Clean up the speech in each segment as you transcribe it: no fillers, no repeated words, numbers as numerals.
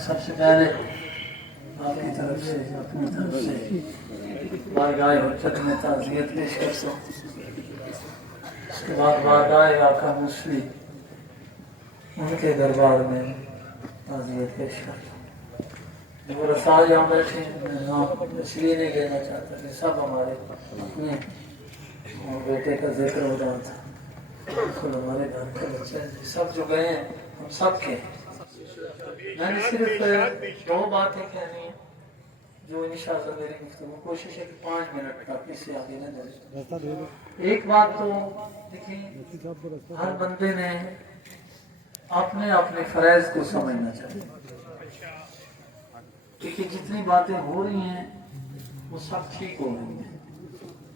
सबसे पहले आपकी तरफ से अपनी तरफ से बारगाह हुज्जत में ताज़ियत पेश करता हूँ। उसके बाद बारगाह आका मूसवी उनके दरबार में ताज़ियत पेश करता हूँ। जो रसाल यहाँ बैठे मैं नाम इसलिए नहीं लेना चाहता कि सब हमारे अपने और बेटे का जिक्र हो रहा था, बिल्कुल हमारे घर के बच्चे सब जो गए हैं हम सब के। मैंने सिर्फ दो बातें कहनी है जो इंशाअल्लाह मेरी गुफ्तगू कोशिश है कि 5 मिनट तक इससे आगे न जाए। एक बात तो देखिए, हर बंदे ने अपने अपने फरज को समझना चाहिए। देखिए जितनी बातें हो रही हैं वो सब ठीक हो रही हैं,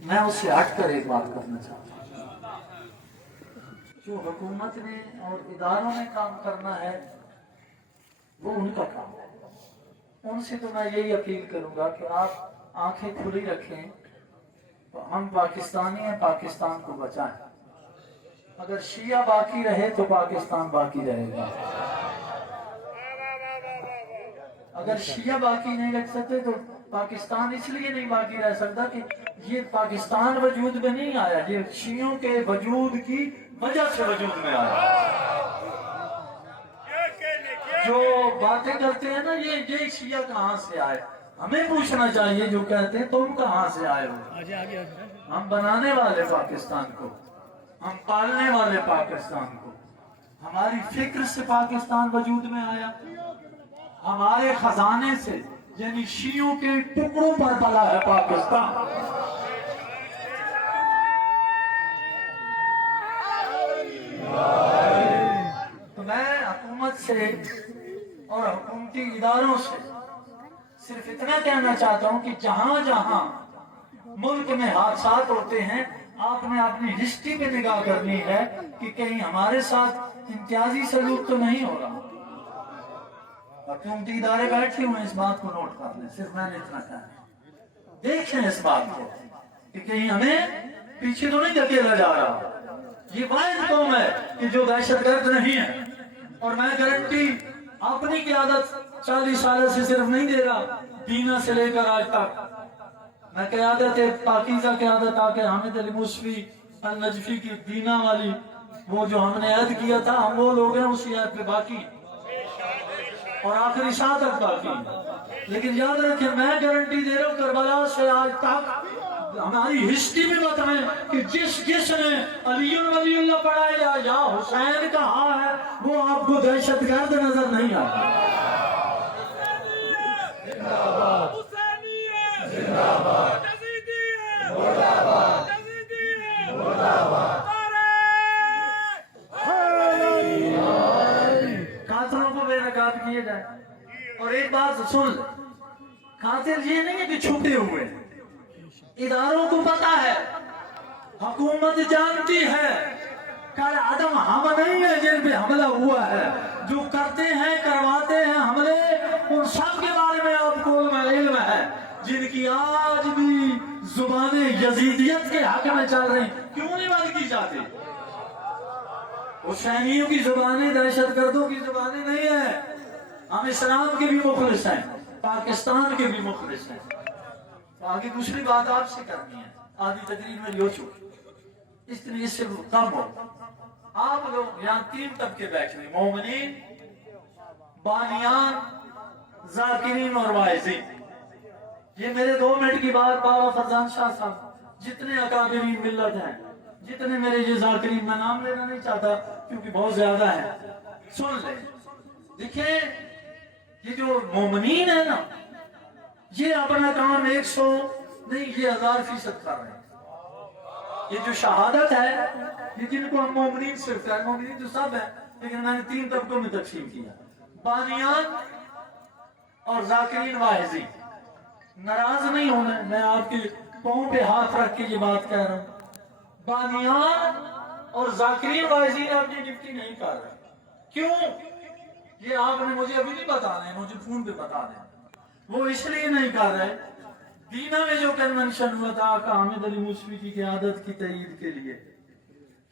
मैं उससे हटकर एक बात करना चाहता हूँ। जो हुकूमत ने और इदारों ने काम करना है वो उनका काम है। उनसे तो मैं यही अपील करूंगा कि आप आंखें खुली रखें। तो हम पाकिस्तानी हैं, पाकिस्तान को बचाएं। अगर शिया बाकी रहे तो पाकिस्तान बाकी रहेगा। अगर शिया बाकी नहीं रख सकते तो पाकिस्तान इसलिए नहीं बाकी रह सकता कि ये पाकिस्तान वजूद में नहीं आया, ये शियों के वजूद की वजह से वजूद में आया। जो बातें करते हैं ना ये शिया कहाँ से आए, हमें पूछना चाहिए। जो कहते हैं तुम कहाँ से आए हो। हम बनाने वाले पाकिस्तान को, हम पालने वाले पाकिस्तान को, हमारी फिक्र से पाकिस्तान वजूद में आया, हमारे खजाने से यानी शियों के टुकड़ों पर पला है पाकिस्तान। तो मैं हुकूमत से और हुकूमती इदारों से सिर्फ इतना कहना चाहता हूं कि जहां जहां मुल्क में हादसात होते हैं आपने अपनी हिस्ट्री पे निगाह करनी है कि कहीं हमारे साथ इम्तियाजी सलूक तो नहीं हो रहा। हुकूमती इदारे बैठे हुए इस बात को नोट कर लें, सिर्फ मैंने इतना कहना। देखें इस बात को कि कहीं हमें पीछे तो नहीं धकेला जा रहा। ये वाहिद कौम है कि जो दहशतगर्द नहीं है। और मैं गारंटी अपनी क़यादत 40 साल से सिर्फ नहीं दे रहा, दीना से लेकर आज तक मैं क़यादत पाकीज़ा क़यादत आके हामिद अली मूसवी अल नजफी की दीना वाली वो जो हमने ऐद किया था, हम वो लोग हैं उसी ऐद पे बाकी और आखिरी शहादत बाकी। लेकिन याद रखें मैं गारंटी दे रहा हूँ करबला से आज तक हमारी हिस्ट्री में बताएं कि जिसने अलीउल वलीउल्लाह पढ़ा या हुसैन कहा है वो आपको दहशतगर्द नजर नहीं आता। कातिलों को बेनकाब किए जाए। और एक बात सुन, कातिल ये नहीं है कि छुपे हुए, इदारों को पता है, हुकूमत जानती है कल आदम हम नहीं है जिन पे हमला हुआ है। जो करते हैं करवाते हैं हमले उन सब के बारे में आपको इल्म है, जिनकी आज भी जुबानें यजीदियत के हक में चल रही, क्यों नहीं बंद की जाती। हुसैनियों की जुबानें दहशतगर्दों की जुबानें नहीं है। हम इस्लाम के भी मुखलिस हैं, पाकिस्तान के भी मुखलिस हैं। तो आगे दूसरी बात आपसे करनी है, आधी तकरीर में हो चुकी, इससे कम हो। आप लोग यहाँ 3 तबके बैठे हैं, मोमिनीन, बानियान, जाकिरीन और वाइज़ीन। ये मेरे 2 मिनट की बात बाबा फरजान शाह साहब, जितने अकाबिरीन मिल्लत हैं, जितने मेरे ये जाकिरीन, मैं नाम लेना नहीं चाहता क्योंकि बहुत ज्यादा है, सुन ले। देखिए ये जो मोमिनीन है ना, ये अपना काम 100 नहीं, ये 1000% कर रहे हैं। ये जो शहादत है ये जिनको हम मोमिनीन सिर्फ है, मोमिनीन तो सब है, लेकिन मैंने 3 तबकों में तकसीम किया, बानियान और जाकिरीन वाइज़ीन। नाराज नहीं होना, मैं आपके पांव पे हाथ रख के ये बात कह रहा हूँ। बानियान और जाकिरीन वाइज़ीन अपनी ड्यूटी नहीं कर रहे। क्यों? ये आपने मुझे अभी नहीं बताना है, मुझे फोन पे बता दें। वो इसलिए नहीं कर रहे, दीना में जो कन्वेंशन हुआ था आका हामिद अली मूसवी की क़यादत की तईद के लिए,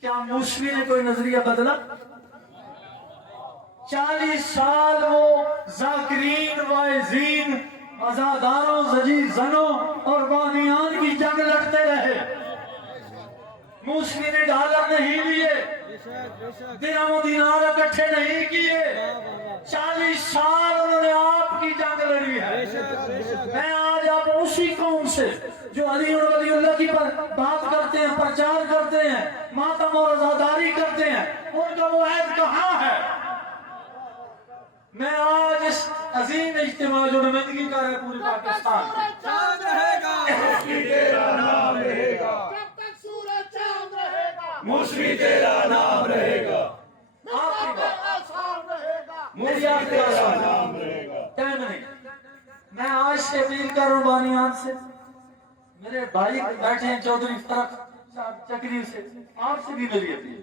क्या मूसवी ने कोई नजरिया बदला? 40 साल वो जाकिरीन مبارزین عزاداروں زجی زنوں اور بانیان کی جنگ لڑتے رہے. موسوی نے ڈالر نہیں لیے, درہم و دینار اکٹھے نہیں کیے, 40 سال انہوں نے آپ کی جنگ لڑی ہے. میں آج آپ اسی قوم سے جو علی اور ولی اللہ کی بات کرتے ہیں, پرچار کرتے ہیں, ماتم اور عزاداری کرتے ہیں, ان کا وہ عہد کہاں ہے؟ میں آج اس عظیم اجتماع جو نمائندگی کر رہے پورے پاکستان چاند رہے گا موسوی تیرا نام رہے گا, جب تک سورج چاند رہے گا, موسوی تیرا نام رہے گا, آپ کی بات آسان رہے گا. میری آپ کی بات تیرا سنیں. نام رہے گا. ٹائم نہیں. میں آج سے اپیل کر رہا ہوں بانیان سے, میرے بھائی بیٹھے ہیں چودھری فرق صاحب چکری سے, آپ سے بھی میری اپیل